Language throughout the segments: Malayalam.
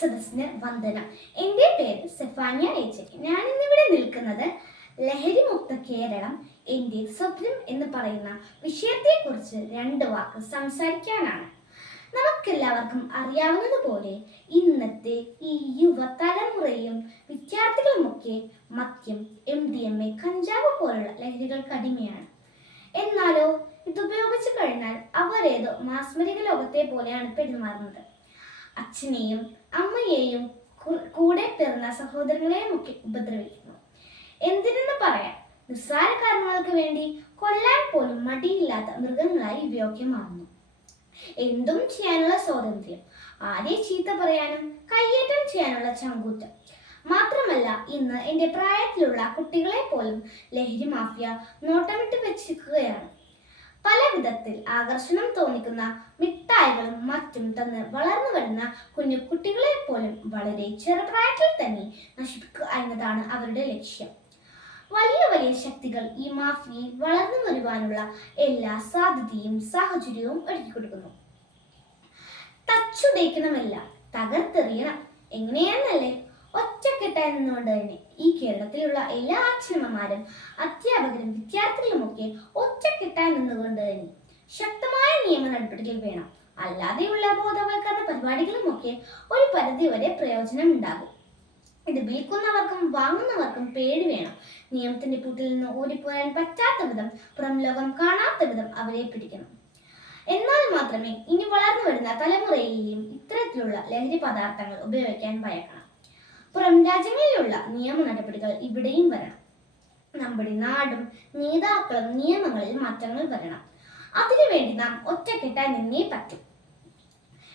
സദസ്സിന് വന്ദനം. എന്റെ പേര് സെഫാനിയ എച്ച് ഞാൻ ഇന്നിവിടെ നിൽക്കുന്നത് ലഹരിമുക്ത കേരളം എന്റെ സ്വപ്നം എന്ന് പറയുന്ന വിഷയത്തെക്കുറിച്ച് രണ്ട് വാക്ക് സംസാരിക്കാനാണ്. നമുക്കെല്ലാവർക്കും അറിയാവുന്നതുപോലെ ഇന്നത്തെ ഈ യുവതലമുറയും വിദ്യാർത്ഥികളുമൊക്കെ മദ്യം എം ഡി എം എ കഞ്ചാവ് പോലുള്ള ലഹരികൾക്ക് അടിമയാണ്. എന്നാലോ ഇതുപയോഗിച്ചു കഴിഞ്ഞാൽ അവരേതോ മാസ്മരിക ലോകത്തെ പോലെയാണ് പെരുമാറുന്നത്. അച്ഛനെയും അമ്മയെയും കൂടെ പിറന്ന സഹോദരങ്ങളെയും ഒക്കെ ഉപദ്രവിക്കുന്നു. എന്തിനെന്ന് പറയാം? നിസ്സാര കാരണങ്ങൾക്ക് വേണ്ടി കൊല്ലാൻ പോലും മടിയില്ലാത്ത മൃഗങ്ങളായി ഇവയൊക്കെ മാറുന്നു എന്തും ചെയ്യാനുള്ള സ്വാതന്ത്ര്യം ആരെ ചീത്ത പറയാനും കയ്യേറ്റം ചെയ്യാനുള്ള ചങ്കൂറ്റം. മാത്രമല്ല ഇന്ന് എന്റെ പ്രായത്തിലുള്ള കുട്ടികളെ പോലും ലഹരി മാഫിയ നോട്ടമിട്ട് വെച്ചിരിക്കുകയാണ്. പല വിധത്തിൽ ആകർഷണം തോന്നിക്കുന്ന മിഠായികളും മറ്റും തന്ന് വളർന്നു വരുന്ന കുഞ്ഞു കുട്ടികളെ പോലും വളരെ ചെറുപ്രായത്തിൽ തന്നെ നശിപ്പിക്കുക എന്നതാണ് അവരുടെ ലക്ഷ്യം. വലിയ വലിയ ശക്തികൾ ഈ മാഫിയയിൽ വളർന്നു വരുവാനുള്ള എല്ലാ സാധ്യതയും സാഹചര്യവും ഒരുക്കി കൊടുക്കുന്നു. തച്ചുടയ്ക്കണമല്ല തകർത്തെറിയണം. എങ്ങനെയാണെന്നല്ലേ ഒറ്റക്കെട്ടായി തന്നെ ഈ കേരളത്തിലുള്ള എല്ലാ അച്ഛനമ്മമാരും അധ്യാപകരും വിദ്യാർത്ഥികളുമൊക്കെ ഒറ്റക്കെട്ടായി നിന്നുകൊണ്ട് തന്നെ ശക്തമായ നിയമ നടപടികൾ വേണം. അല്ലാതെയുള്ള ബോധവൽക്കരണ പരിപാടികളുമൊക്കെ ഒരു പരിധി വരെ പ്രയോജനം ഉണ്ടാകും ഇത് വിൽക്കുന്നവർക്കും വാങ്ങുന്നവർക്കും പേടി വേണം. നിയമത്തിന്റെ പൂട്ടിൽ നിന്ന് ഓടിപ്പോരാൻ പറ്റാത്ത വിധം പുറം ലോകം കാണാത്ത വിധം അവരെ പിടിക്കണം. എന്നാൽ മാത്രമേ ഇനി വളർന്നു വരുന്ന തലമുറയെയും ഇത്തരത്തിലുള്ള ലഹരി പദാർത്ഥങ്ങൾ ഉപയോഗിക്കാൻ ഭയക്കണം. പുറം രാജ്യങ്ങളിലുള്ള നിയമ നടപടികൾ ഇവിടെയും വരണം. നമ്മുടെ നാടും നേതാക്കളും നിയമങ്ങളിൽ മാറ്റങ്ങൾ വരണം. അതിനുവേണ്ടി നാം ഒറ്റക്കെട്ടായി നിന്നേ പറ്റും.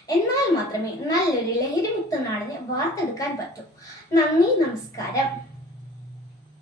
എന്നാൽ മാത്രമേ നല്ലൊരു ലഹരിമുക്ത നാടിനെ വാർത്തെടുക്കാൻ പറ്റൂ. നന്ദി നമസ്കാരം.